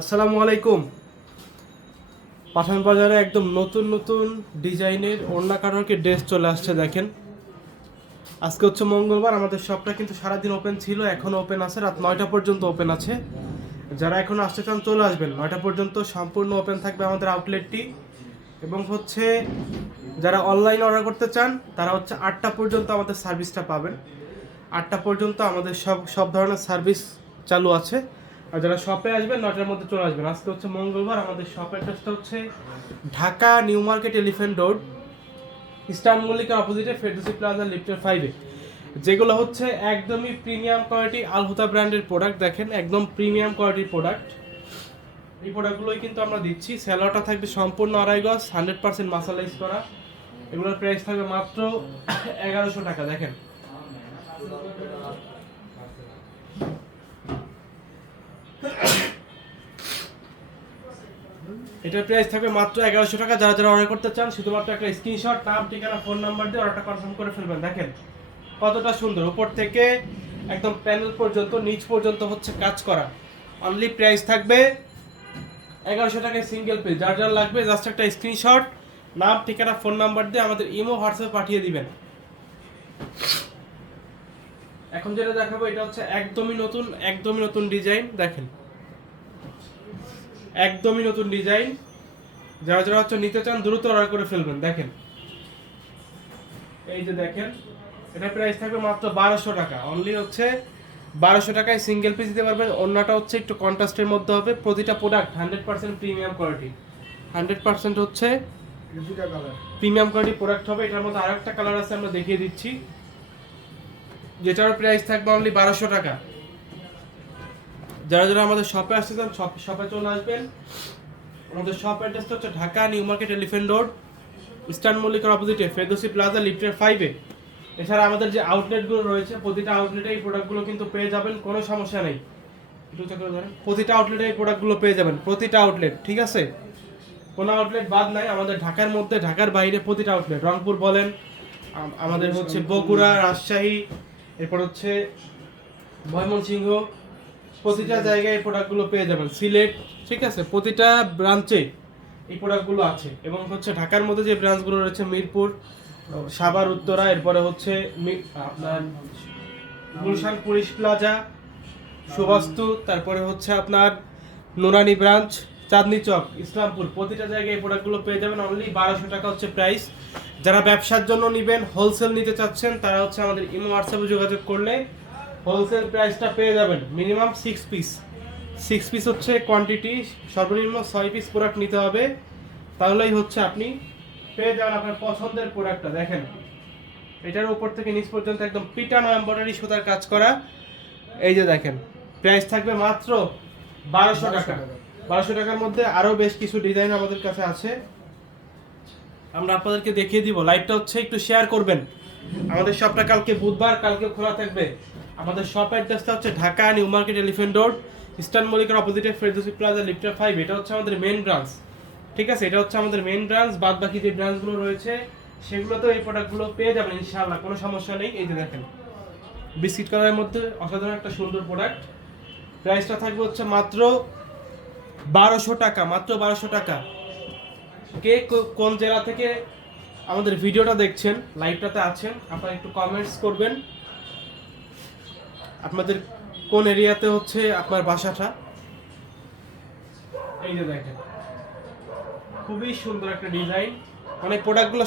আসসালামু আলাইকুম। পাঠান বাজারে একদম নতুন নতুন ডিজাইনের ওড়না কাটারকে ড্রেস চলে আসছে, দেখেন। আজকে হচ্ছে মঙ্গলবার, আমাদের শপটা কিন্তু সারাদিন ওপেন ছিল এখনও ওপেন আছে, রাত নয়টা পর্যন্ত ওপেন আছে। যারা এখন আসতে চান, চলে আসবেন। নয়টা পর্যন্ত সম্পূর্ণ ওপেন থাকবে আমাদের আউটলেটটি এবং হচ্ছে, যারা অনলাইন অর্ডার করতে চান, তারা হচ্ছে আটটা পর্যন্ত আমাদের সার্ভিসটা পাবেন। আটটা পর্যন্ত আমাদের সব সব ধরনের সার্ভিস চালু আছে। আর যারা শপে আসবেন নটার মধ্যে চলে আসবেন। আজকে হচ্ছে মঙ্গলবার, আমাদের শপ অ্যাড্রেসটা হচ্ছে Dhaka New Market Elephant Road, Eastern মল্লিকার অপোজিটে ফেরদৌসি প্লাজা, লিফটের ফাইভে যেগুলো হচ্ছে একদমই প্রিমিয়াম কোয়ালিটি আলহুতা ব্র্যান্ডের প্রোডাক্ট দেখেন, একদম প্রিমিয়াম কোয়ালিটির প্রোডাক্ট এই প্রোডাক্টগুলোই কিন্তু আমরা দিচ্ছি। স্যালোয়ারটা থাকবে সম্পূর্ণ আড়াই গজ হান্ড্রেড পার্সেন্ট মাসালাইজ করা। এগুলোর প্রাইস থাকবে মাত্র এগারোশো টাকা, দেখেন। এটার প্রাইস থাকবে মাত্র এগারোশো টাকা। যারা যারা অর্ডার করতে চান, শুধুমাত্র একটা স্ক্রিনশট নাম, ঠিকানা ফোন নাম্বার দিয়ে অর্ডারটা কনফার্ম করে ফেলবেন। দেখেন কতটা সুন্দর। উপর থেকে একদম প্যানেল পর্যন্ত, নিচ পর্যন্ত হচ্ছে কাজ করা। অনলি প্রাইস থাকবে এগারোশো টাকায় সিঙ্গেল পেজ যার যার লাগবে জাস্ট একটা স্ক্রিনশট নাম, ঠিকানা ফোন নাম্বার দিয়ে আমাদের ইমো হোয়াটসঅ্যাপে পাঠিয়ে দিবেন। এখন যেটা দেখাবো, এটা হচ্ছে একদমই নতুন একদমই নতুন ডিজাইন দেখেন। একদমই নতুন ডিজাইন। যারা যারা হচ্ছে নিতে চান দ্রুত অর্ডার করে ফেলবেন। দেখেন। এই যে দেখেন এটা প্রাইস থাকবে মাত্র বারোশো টাকা। অনলি হচ্ছে বারোশো টাকায় সিঙ্গেল পিস দিতে পারবেন। অন্যটা হচ্ছে একটু কন্ট্রাস্টের মধ্যে হবে। প্রতিটা product hundred percent premium quality hundred percent হচ্ছে প্রিমিয়াম কোয়ালিটি প্রোডাক্ট হবে। এটার মধ্যে আরেকটা কালার আছে আমরা দেখিয়ে দিচ্ছি। যেটার প্রাইস থাকবে অনলি বারোশো টাকা। যারা যারা আমাদের শপে আসতে চান শপে চলে আসবেন। আমাদের শপ অ্যাড্রেসটা হচ্ছে Dhaka New Market Elephant Road, Eastern মল্লিকার অপোজিটে ফেরদৌসি প্লাজা লিফটের ফাইভে এছাড়া আমাদের যে আউটলেটগুলো রয়েছে, প্রতিটা আউটলেটে এই প্রোডাক্টগুলো কিন্তু পেয়ে যাবেন, কোনো সমস্যা নেই। প্রতিটা আউটলেটে এই প্রোডাক্টগুলো পেয়ে যাবেন, প্রতিটা আউটলেট ঠিক আছে? কোনো আউটলেট বাদ নাই, আমাদের ঢাকার মধ্যে, ঢাকার বাইরে প্রতিটা আউটলেট রংপুর বলেন আমাদের হচ্ছে বগুড়া, রাজশাহী, এরপর হচ্ছে ময়মনসিংহ প্রতিটা জায়গায় এই প্রোডাক্টগুলো পেয়ে যাবেন। সিলেট ঠিক আছে? প্রতিটা ব্রাঞ্চে এই প্রোডাক্টগুলো আছে। এবং হচ্ছে ঢাকার মধ্যে যে ব্রাঞ্চগুলো রয়েছে মিরপুর সাভার উত্তরা এরপরে হচ্ছে আপনার গুলশান পুলিশ প্লাজা সুবাস্তু তারপরে হচ্ছে আপনার নোরানি ব্রাঞ্চ চাঁদনি চক ইসলামপুর। প্রতিটা জায়গায় এই প্রোডাক্টগুলো পেয়ে যাবেন। অনলি বারোশো টাকা হচ্ছে প্রাইস যারা ব্যবসার জন্য নেবেন হোলসেল নিতে চাচ্ছেন তারা হচ্ছে আমাদের ইমো হোয়াটসঅ্যাপে যোগাযোগ করলে হোলসেল প্রাইসটা পেয়ে যাবেন। Minimum six piece six piece হচ্ছে কোয়ান্টিটি সর্বনিম্ন ছয় পিস প্রোডাক্ট নিতে হবে। তাহলেই হচ্ছে আপনি পেয়ে যাবেন আপনার পছন্দের প্রোডাক্টটা দেখেন এটার উপর থেকে নিচ পর্যন্ত একদম পিটানো এম্বয়ডারি সুতার কাজ করা। এই যে দেখেন প্রাইস থাকবে মাত্র বারোশো টাকা। বারোশো টাকার মধ্যে আরও বেশ কিছু ডিজাইন আমাদের কাছে আছে। আমরা আপনাদেরকে দেখিয়ে দিব। লাইভটা হচ্ছে একটু শেয়ার করবেন। আমাদের শপটা কালকে বুধবার কালকে খোলা থাকবে। আমাদের শপ অ্যাড্রেসটা হচ্ছে Dhaka New Market Elephant Road, Eastern মল্লিকার অপোজিটে ফেরদৌসি প্লাজা লিফটার ফাইভ এটা হচ্ছে আমাদের মেন ব্রাঞ্চ ঠিক আছে? এটা হচ্ছে আমাদের মেন ব্রাঞ্চ বাদ বাকি যে ব্রাঞ্চগুলো রয়েছে, সেগুলোতেও এই প্রোডাক্টগুলো পেয়ে যাবেন, ইনশাআল্লাহ। কোনো সমস্যা নেই। এই যে দেখেন, বিস্কিট কালারের মধ্যে অসাধারণ একটা সুন্দর প্রোডাক্ট প্রাইসটা থাকবে হচ্ছে মাত্র বারোশো টাকা, মাত্র বারোশো টাকা। কে কোন জেলা থেকে আমাদের ভিডিওটা দেখছেন লাইভটাতে আছেন, আপনারা একটু কমেন্টস করবেন। আপনাদের কোন এরিয়াতে হচ্ছে আপনার বাসাটা? এই যে দেখেন খুবই সুন্দর একটা ডিজাইন। অনেক প্রোডাক্টগুলো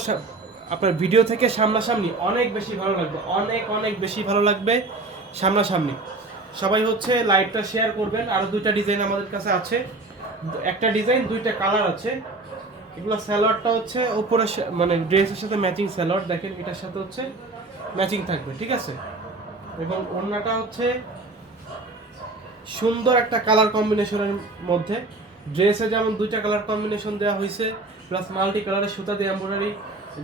আপনার ভিডিও থেকে সামনাসামনি অনেক বেশি ভালো লাগবে অনেক অনেক বেশি ভালো লাগবে সামনাসামনি। সবাই হচ্ছে লাইভটা শেয়ার করবেন আরও দুইটা ডিজাইন আমাদের কাছে আছে। একটা ডিজাইন দুইটা কালার আছে। এগুলো স্যালোয়ারটা হচ্ছে উপরে সা- মানে ড্রেসের সাথে ম্যাচিং স্যালোয়ার দেখেন এটার সাথে হচ্ছে ম্যাচিং থাকবে ঠিক আছে? এবং অন্যটা হচ্ছে সুন্দর একটা কালার কম্বিনেশনের মধ্যে। ড্রেসে যেমন দুইটা কালার কম্বিনেশন দেওয়া হয়েছে প্লাস মাল্টি কালারের সুতা দিয়ে এম্ব্রয়ডারি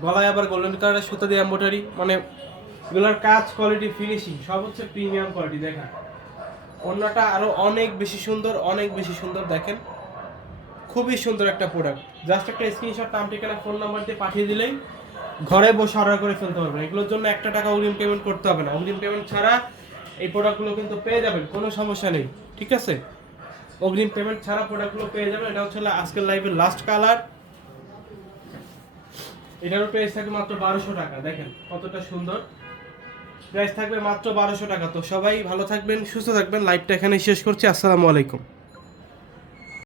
গলায় আবার গোল্ডেন কালারের সুতা দিয়ে এম্ব্রয়ডারি মানে এগুলোর কাজ কোয়ালিটি ফিনিশিং সব হচ্ছে প্রিমিয়াম কোয়ালিটি দেখেন। অন্যটা আরও অনেক বেশি সুন্দর, অনেক বেশি সুন্দর, দেখেন। খুবই সুন্দর একটা প্রোডাক্ট জাস্ট একটা স্ক্রিনশট নাম ঠিকানা ফোন নাম্বার দিয়ে পাঠিয়ে দিলেই ঘরে বসে অর্ডার করে ফেলতে পারবেন। এগুলোর জন্য একটা টাকা অগ্রিম পেমেন্ট করতে হবে না। অগ্রিম পেমেন্ট ছাড়া এই প্রোডাক্টগুলো কিন্তু পেয়ে যাবেন, কোনো সমস্যা নেই। ঠিক আছে? অগ্রিম পেমেন্ট ছাড়া প্রোডাক্টগুলো পেয়ে যাবেন। এটা হচ্ছে আজকের লাইভের লাস্ট কালার এটারও প্রাইস থাকবে মাত্র বারোশো টাকা। দেখেন কতটা সুন্দর। প্রাইস থাকবে মাত্র বারোশো টাকা। তো সবাই ভালো থাকবেন, সুস্থ থাকবেন। লাইভটা এখানে শেষ করছি। আসসালামু আলাইকুম।